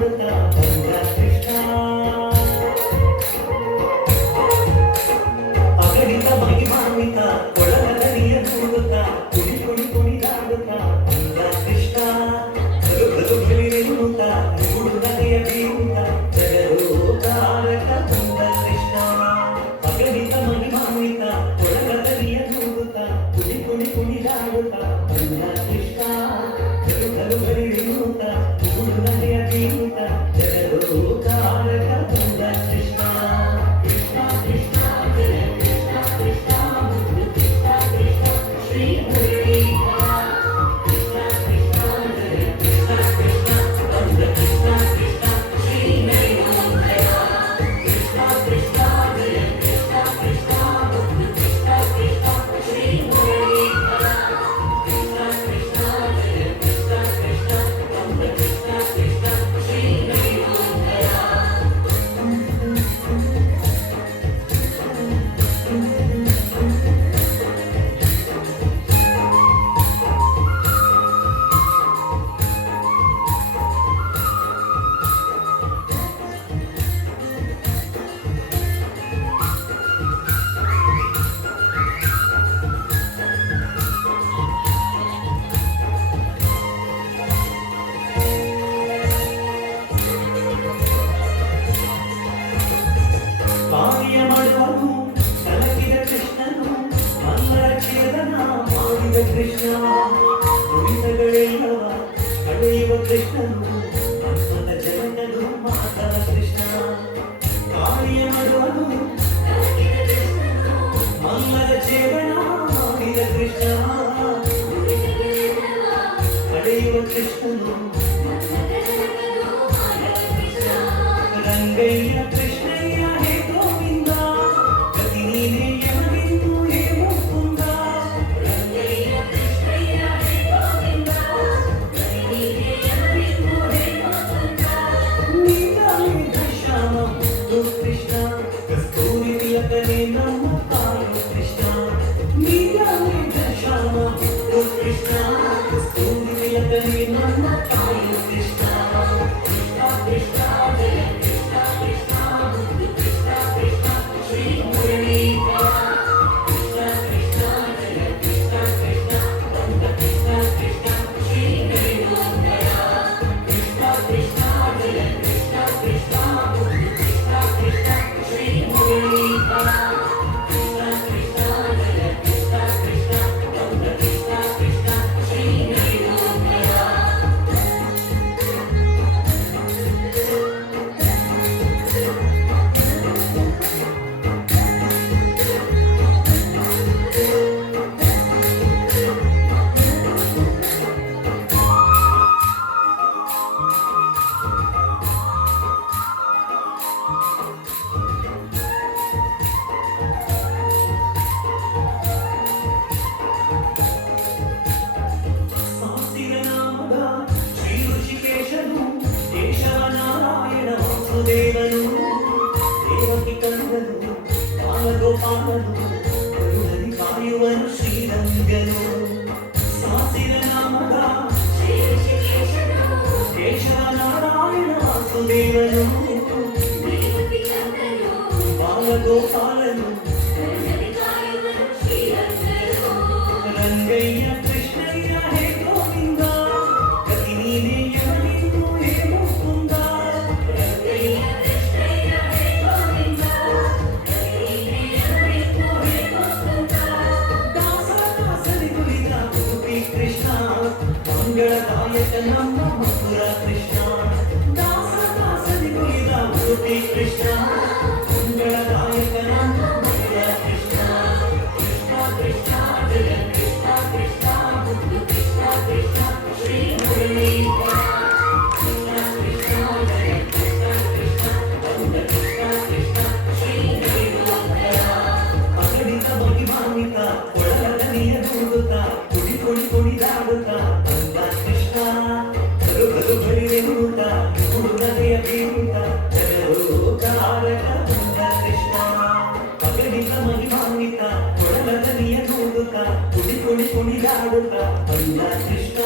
கொடுக்கலாம் శివ కృష్ణను అంతున జగనను మాతన కృష్ణ కార్యమడువను మంగళ జీవన రంగయ్య కృష్ణ. దేవను దేవకి కందను బాలగో పాపను కరుణని కాయువను శ్రీరంగను. సాసిర నామగా Keshavanarayana వాసుదేవను. Balagopala Krishna, Dasa Dasa Nikita, Krishna. Krishna. Krishna